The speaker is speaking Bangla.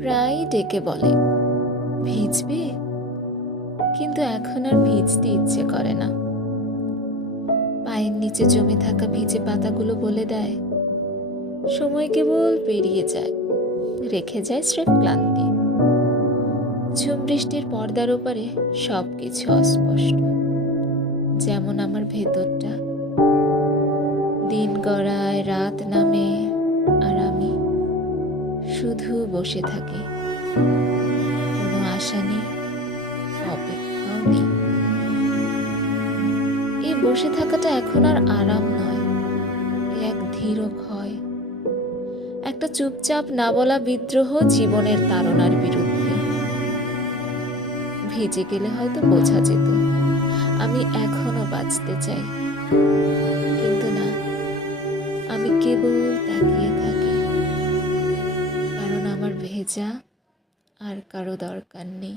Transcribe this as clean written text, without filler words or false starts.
প্রায়ই ডেকে বলে, ভিজবে? কিন্তু এখন আর ভিজতে ইচ্ছে করে না। পায়ের নিচে জমে থাকা ভিজে পাতাগুলো বলে দেয়, সময় কেবল পেরিয়ে যায়, রেখে যায় স্রেফ ক্লান্তি। ঝুম বৃষ্টির পর্দার ওপারে সব কিছু অস্পষ্ট, যেমন আমার ভেতরটা। দিন গড়ায়, রাত নামে, আর আমি শুধু বসে থাকি। কোনো আশা নেই, অপেক্ষাও নেই। এই বসে থাকাটা এখন আর আরাম নয়, এক ধীর ক্ষয়, একটা চুপচাপ না বলা বিদ্রোহ জীবনের তাড়নার বিরুদ্ধে। ভিজে গেলে হয়তো বোঝা যেত আমি এখনো বাঁচতে চাই, কিন্তু না, আমি কেবল তাকিয়ে থাকি, কারণ আমার ভেজা আর কারো দরকার নেই।